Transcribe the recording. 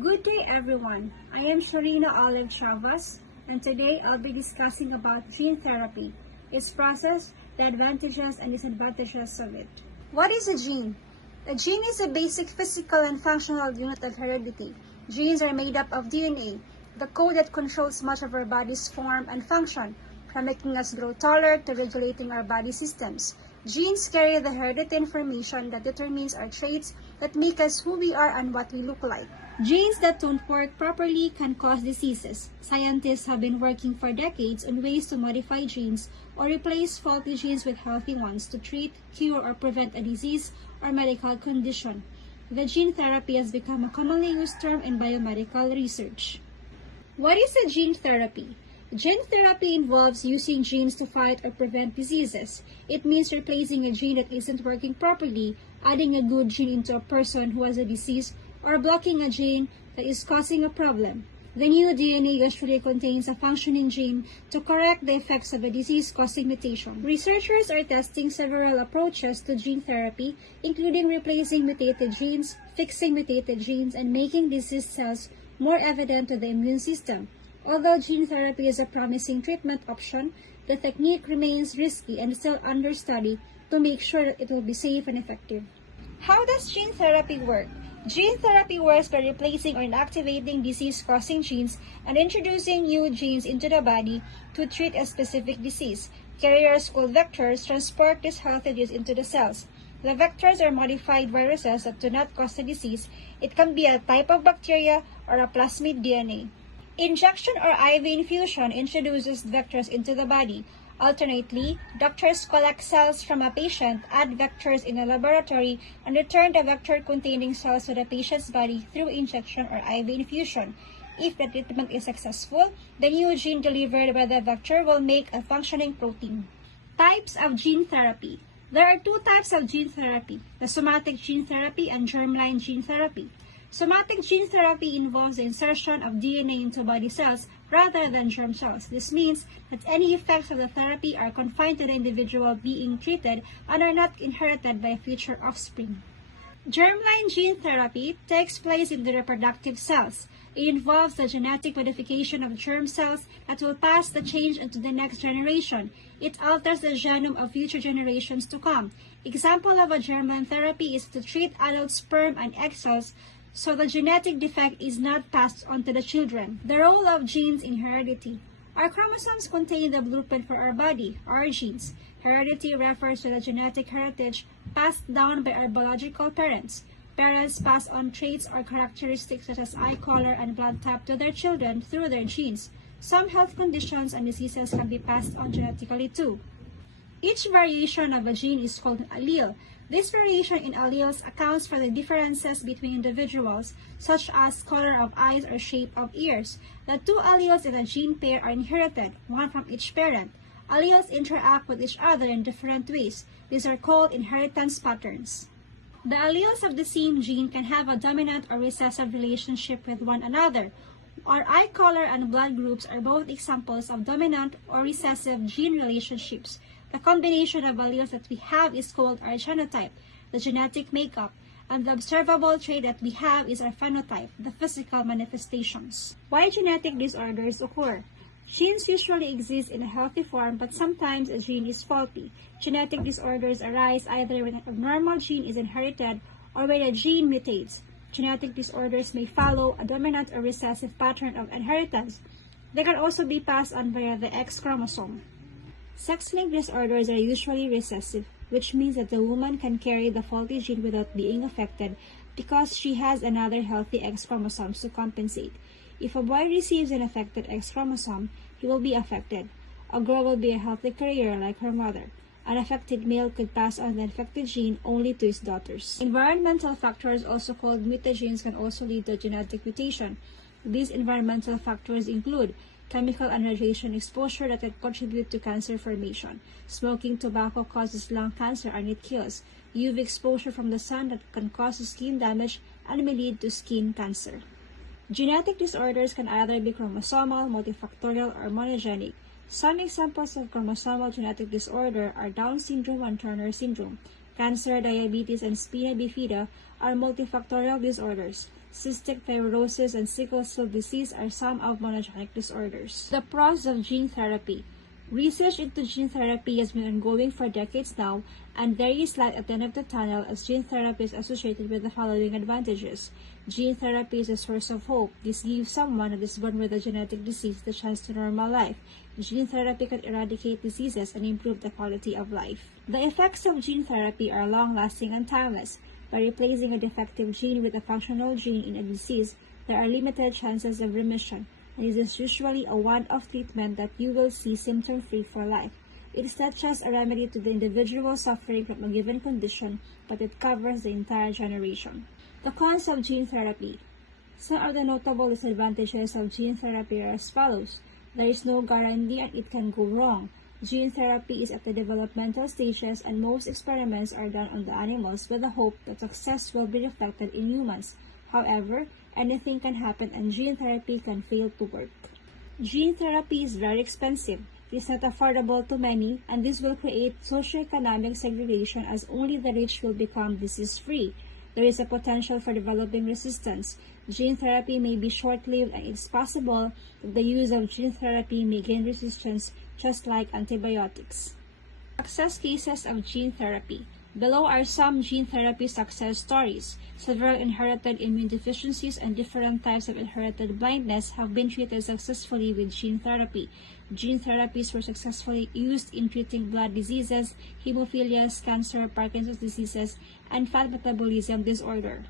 Good day everyone, I am Sharina Olive Chavas and today I'll be discussing about gene therapy, its process, the advantages and disadvantages of it. What is a gene? A gene is a basic physical and functional unit of heredity. Genes are made up of DNA, the code that controls much of our body's form and function, from making us grow taller to regulating our body systems. Genes carry the hereditary information that determines our traits that make us who we are and what we look like. Genes that don't work properly can cause diseases. Scientists have been working for decades on ways to modify genes or replace faulty genes with healthy ones to treat, cure, or prevent a disease or medical condition. The gene therapy has become a commonly used term in biomedical research. What is a gene therapy? Gene therapy involves using genes to fight or prevent diseases. It means replacing a gene that isn't working properly, adding a good gene into a person who has a disease, or blocking a gene that is causing a problem. The new DNA usually contains a functioning gene to correct the effects of a disease-causing mutation. Researchers are testing several approaches to gene therapy, including replacing mutated genes, fixing mutated genes, and making diseased cells more evident to the immune system. Although gene therapy is a promising treatment option, the technique remains risky and still under study to make sure that it will be safe and effective. How does gene therapy work? Gene therapy works by replacing or inactivating disease-causing genes and introducing new genes into the body to treat a specific disease. Carriers called vectors transport these healthy genes into the cells. The vectors are modified viruses that do not cause the disease. It can be a type of bacteria or a plasmid DNA. Injection or IV infusion introduces vectors into the body. Alternately, doctors collect cells from a patient, add vectors in a laboratory, and return the vector-containing cells to the patient's body through injection or IV infusion. If the treatment is successful, the new gene delivered by the vector will make a functioning protein. Types of gene therapy. There are two types of gene therapy, the somatic gene therapy and germline gene therapy. Somatic gene therapy involves the insertion of DNA into body cells rather than germ cells. This means that any effects of the therapy are confined to the individual being treated and are not inherited by future offspring. Germline gene therapy takes place in the reproductive cells. It involves the genetic modification of germ cells that will pass the change into the next generation. It alters the genome of future generations to come. Example of a germline therapy is to treat adult sperm and egg cells so the genetic defect is not passed on to the children. The role of genes in heredity. Our chromosomes contain the blueprint for our body, our genes. Heredity refers to the genetic heritage passed down by our biological parents. Parents pass on traits or characteristics such as eye color and blood type to their children through their genes. Some health conditions and diseases can be passed on genetically too. Each variation of a gene is called an allele. This variation in alleles accounts for the differences between individuals, such as color of eyes or shape of ears. The two alleles in a gene pair are inherited, one from each parent. Alleles interact with each other in different ways. These are called inheritance patterns. The alleles of the same gene can have a dominant or recessive relationship with one another. Our eye color and blood groups are both examples of dominant or recessive gene relationships. The combination of alleles that we have is called our genotype, the genetic makeup, and the observable trait that we have is our phenotype, the physical manifestations. Why genetic disorders occur? Genes usually exist in a healthy form, but sometimes a gene is faulty. Genetic disorders arise either when an abnormal gene is inherited or when a gene mutates. Genetic disorders may follow a dominant or recessive pattern of inheritance. They can also be passed on via the X chromosome. Sex-linked disorders are usually recessive, which means that the woman can carry the faulty gene without being affected because she has another healthy X chromosome to compensate. If a boy receives an affected X chromosome, he will be affected. A girl will be a healthy carrier like her mother. An affected male could pass on the infected gene only to his daughters. Environmental factors, also called mutagens, can also lead to genetic mutation. These environmental factors include chemical and radiation exposure that can contribute to cancer formation. Smoking tobacco causes lung cancer and it kills. UV exposure from the sun that can cause skin damage and may lead to skin cancer. Genetic disorders can either be chromosomal, multifactorial, or monogenic. Some examples of chromosomal genetic disorder are Down syndrome and Turner syndrome. Cancer, diabetes, and spina bifida are multifactorial disorders. cystic fibrosis, and sickle cell disease are some of monogenic disorders. The pros of gene therapy. Research into gene therapy has been ongoing for decades now, and there is light at the end of the tunnel as gene therapy is associated with the following advantages. Gene therapy is a source of hope. This gives someone that is born with a genetic disease the chance to normal life. Gene therapy can eradicate diseases and improve the quality of life. The effects of gene therapy are long-lasting and timeless. By replacing a defective gene with a functional gene in a disease, there are limited chances of remission, and it is usually a one-off treatment that you will see symptom-free for life. It is not just a remedy to the individual suffering from a given condition, but it covers the entire generation. The cons of gene therapy. Some of the notable disadvantages of gene therapy are as follows. There is no guarantee and it can go wrong. Gene therapy is at the developmental stages and most experiments are done on the animals with the hope that success will be reflected in humans. However, anything can happen and gene therapy can fail to work. Gene therapy is very expensive. It is not affordable to many, and this will create socioeconomic segregation as only the rich will become disease-free. There is a potential for developing resistance. Gene therapy may be short-lived, and it is possible that the use of gene therapy may gain resistance just like antibiotics. Success cases of gene therapy. Below are some gene therapy success stories. Several inherited immune deficiencies and different types of inherited blindness have been treated successfully with gene therapy. Gene therapies were successfully used in treating blood diseases, hemophilia, cancer, Parkinson's diseases, and fat metabolism disorder.